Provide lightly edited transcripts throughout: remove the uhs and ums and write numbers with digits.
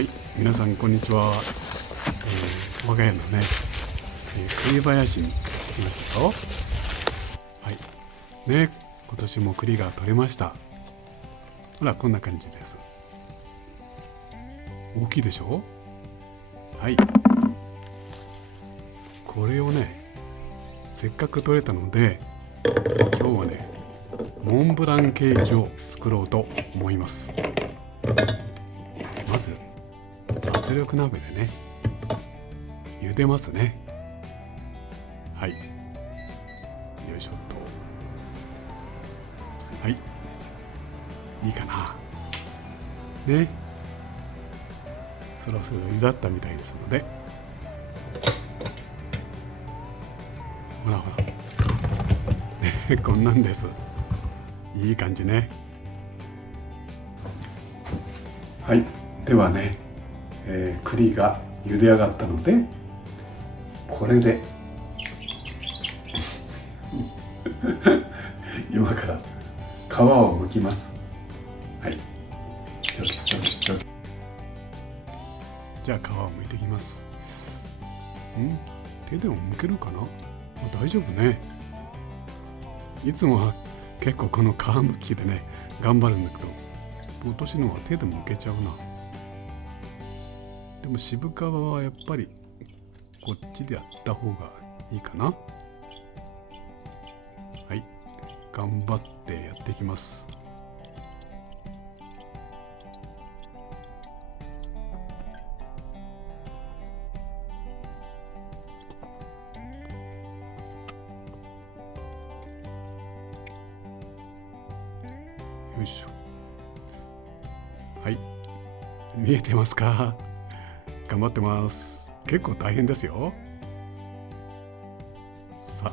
はい、皆さんこんにちは。我が家のね、栗林に来ましたよ。はい。ね、今年も栗が取れました。ほら、こんな感じです。大きいでしょ？はい。これをね、せっかく取れたので、今日はね、モンブランケーキを作ろうと思います。まず圧力鍋でね茹でますね。はい、よいしょっと。はい、いいかなね。そろそろ茹だったみたいですので、ほらほらね、こんなんです。いい感じね。はい、ではね、栗が茹で上がったので、これで今から皮を剥きます。はい、ちょきちょきちょき。じゃあ皮を剥いていきます。手でも剥けるかな？大丈夫ね。いつもは結構この皮剥きでね頑張るんだけど、今年のは手でも剥けちゃうな。でも渋皮はやっぱりこっちでやった方がいいかな。はい、頑張ってやっていきます。よいしょ。はい、見えてますか？頑張ってます。結構大変ですよ。さあ、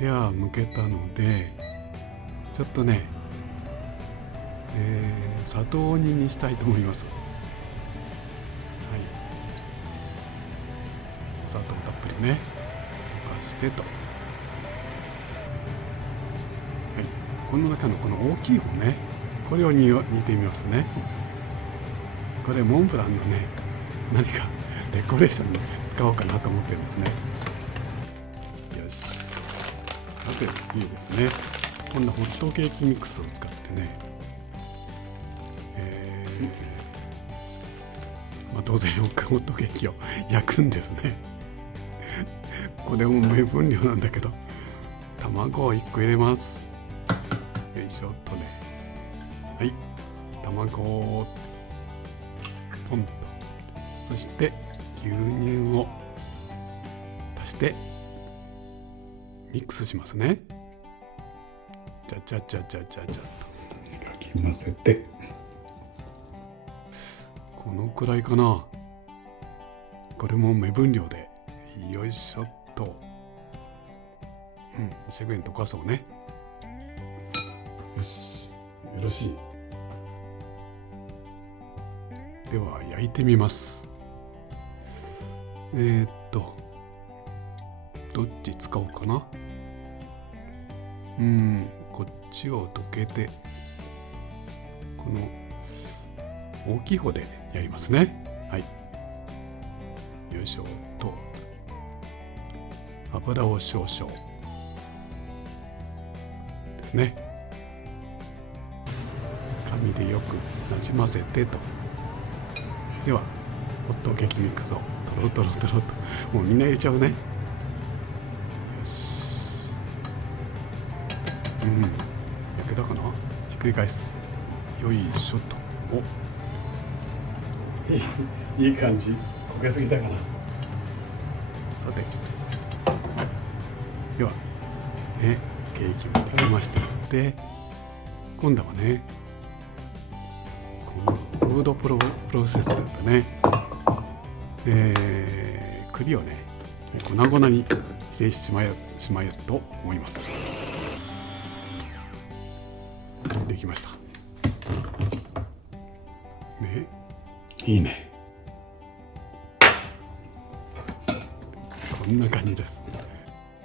では剥けたので、ちょっとね、砂糖煮にしたいと思います。はい、砂糖たっぷりね溶かしてと。はい、この中のこの大きい方ね、これを煮てみますね。これモンブランのね、何かデコレーションに使おうかなと思ってるんですね。よし、さて次ですね、こんなホットケーキミックスを使ってね、当然ホットケーキを焼くんですね。これも目分量なんだけど、卵を1個入れます。よいしょっとね。はい、卵をポンと、そして牛乳を足してミックスしますね。ちゃちゃちゃちゃちゃちゃとかき混ぜて、このくらいかな。これも目分量で、よいしょっと。一緒に溶かそうね。よし、よろしい。では焼いてみます。どっち使おうかな。こっちをどけて、この大きい方でやりますね。はい、よいしょと。油を少々ですね。紙でよくなじませてと。ではホットケーキミックスをとろとろとろと、もうみんな入れちゃうね。よし、焼けたかな。ひっくり返す。よいしょっと。お、いい感じ。焦げすぎたかな。さて、ではね、ケーキも食べましたので、今度はね、このフードプロセスでね、栗をね粉々にしてしまえと思います。できましたね。いいね。こんな感じです。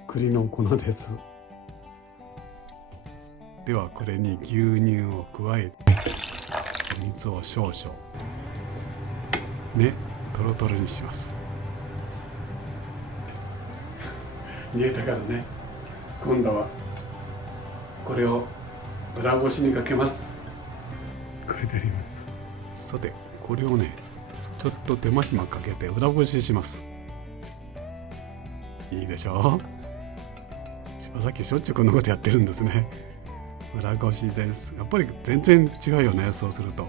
栗の粉です。ではこれに牛乳を加えて、水を少々、ね、トロトロにします。煮えたからね、今度はこれを裏ごしにかけます。これでやります。さて、これをね、ちょっと手間暇かけて裏ごしします。いいでしょう。柴崎しょっちゅうこんなことやってるんですね。裏ごしです。やっぱり全然違うよね。そうすると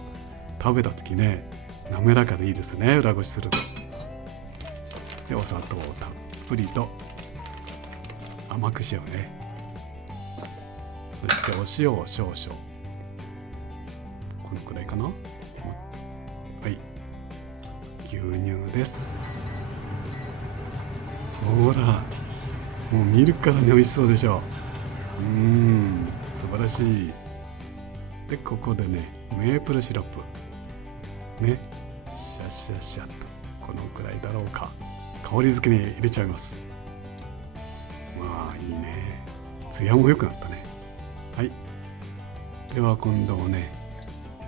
食べた時ね、滑らかでいいですね、裏ごしすると。で、お砂糖をたっぷりと甘くしようね。そしてお塩を少々。このくらいかな。はい、牛乳です。ほら、もう見るからに美味しそうでしょう。素晴らしい。で、ここでね、メープルシロップね、シャシャシャと、このくらいだろうか。香り付けに入れちゃいます。まあいいね、ツヤも良くなったね。はい、では今度はね、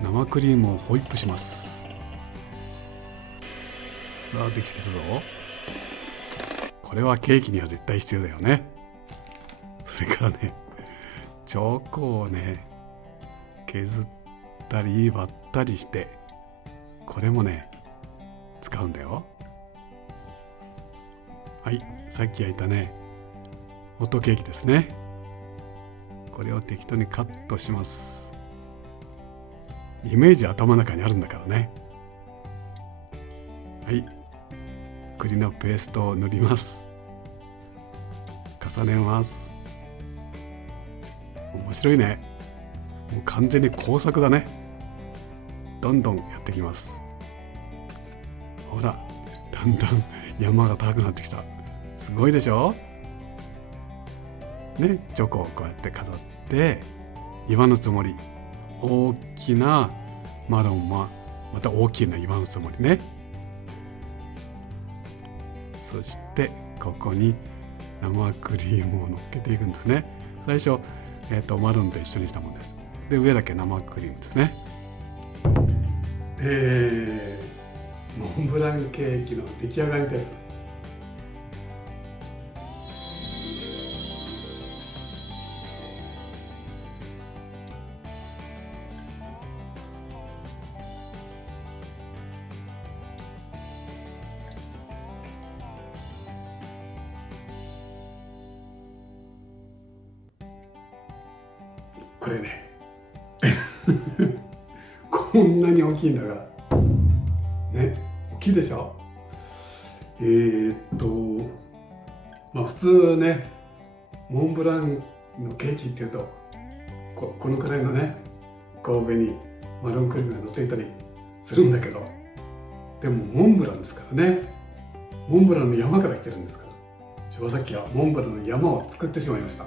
生クリームをホイップします。さあ、できてきたぞ。これはケーキには絶対必要だよね。それからね、チョコをね、削ったり割ったりして、これもね、使うんだよ。はい、さっき焼いたね、ホットケーキですね。これを適当にカットします。イメージ頭の中にあるんだからね。はい、栗のペーストを塗ります。重ねます。面白いね。もう完全に工作だね。どんどんやっていきます。ほら、だんだん山が高くなってきた。すごいでしょね。チョコをこうやって飾って、岩のつもり、大きなマロンはまた大きな岩のつもりね。そしてここに生クリームを乗っけていくんですね。最初、マロンと一緒にしたものです。で、上だけ生クリームですね。モンブランケーキの出来上がりです。これねこんなに大きいんだからね、大きいでしょ。まあ普通ね、モンブランのケーキっていうと このくらいのね、こう上にマロンクリームが乗っていたりするんだけど、でもモンブランですからね。モンブランの山から来てるんですから、柴崎はモンブランの山を作ってしまいました。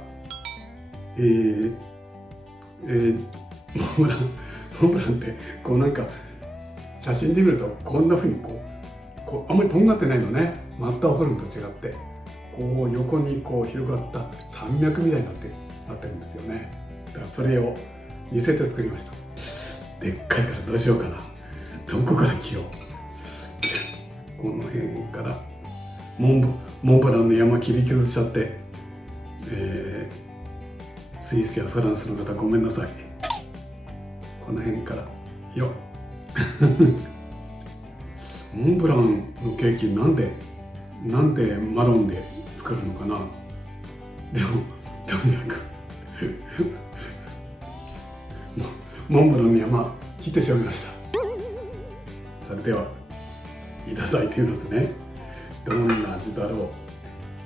モンブランってこうなんか写真で見るとこんな風にこうあんまりとんがってないのね。マッターホルンと違ってこう横にこう広がった山脈みたいになってるんですよね。だからそれを似せて作りました。でっかいからどうしようかな。どこから切ろう。この辺からモンブランの山切り崩しちゃって、スイスやフランスの方ごめんなさい。この辺からよっモンブランのケーキなんでマロンで作るのかな。でもとにかくモンブランの山切ってしまいました。それではいただいてみますね。どんな味だろう。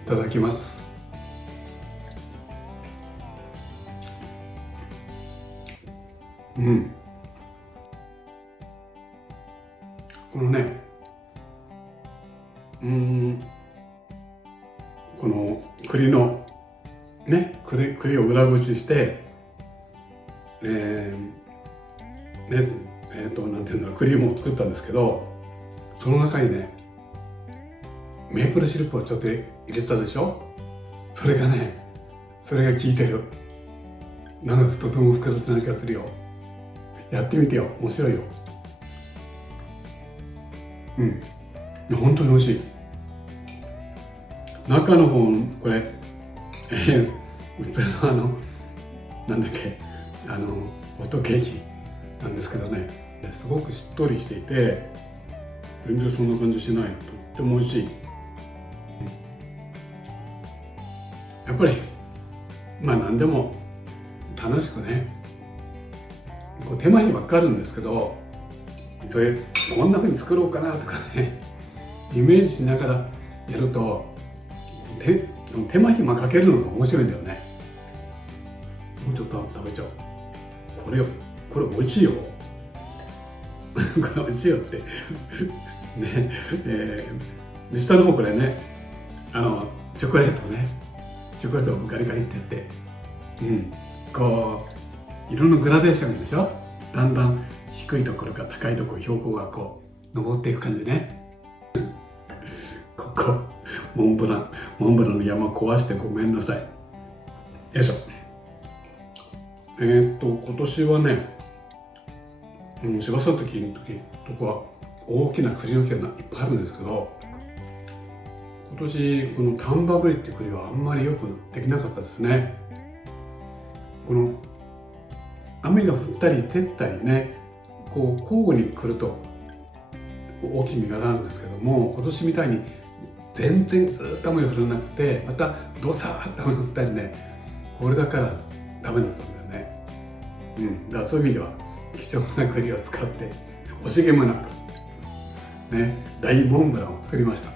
いただきます。このね、この栗のね、栗を裏ごしして、なんていうんだろう、クリームを作ったんですけど、その中にね、メープルシロップをちょっと入れたでしょ。それが効いてる。なんかとても複雑な味がするよ。やってみてよ、面白いよ。本当に美味しい。中の方これ、普通のなんだっけホットケーキなんですけどね、すごくしっとりしていて全然そんな感じしない。とっても美味しい。やっぱり何でも楽しくね、こう手間にはかかるんですけど、こんな風に作ろうかなとかね、イメージしながらやると手間暇かけるのが面白いんだよね。もうちょっと食べちゃおう。これ美味しいよ。これ美味しいよってね。で下の方これね、チョコレートをガリガリってやって、こう色のグラデーションでしょ。だんだん低いところから高いところ、標高がこう登っていく感じね。ここモンブランの山壊してごめんなさい。よいしょ。今年はね、柴崎の時とかは大きな栗の木がいっぱいあるんですけど、今年この丹波栗って栗はあんまりよくできなかったですね。この雨が降ったり照ったりね、こう交互に来ると大きい実がなるんですけども、今年みたいに全然ずっと雨が降らなくて、またドサーッと雨が降ったりね、これだからダメだったんだよね。だからそういう意味では貴重な栗を使って惜しげもなくね、大モンブランを作りました。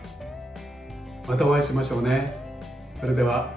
またお会いしましょうね。それでは。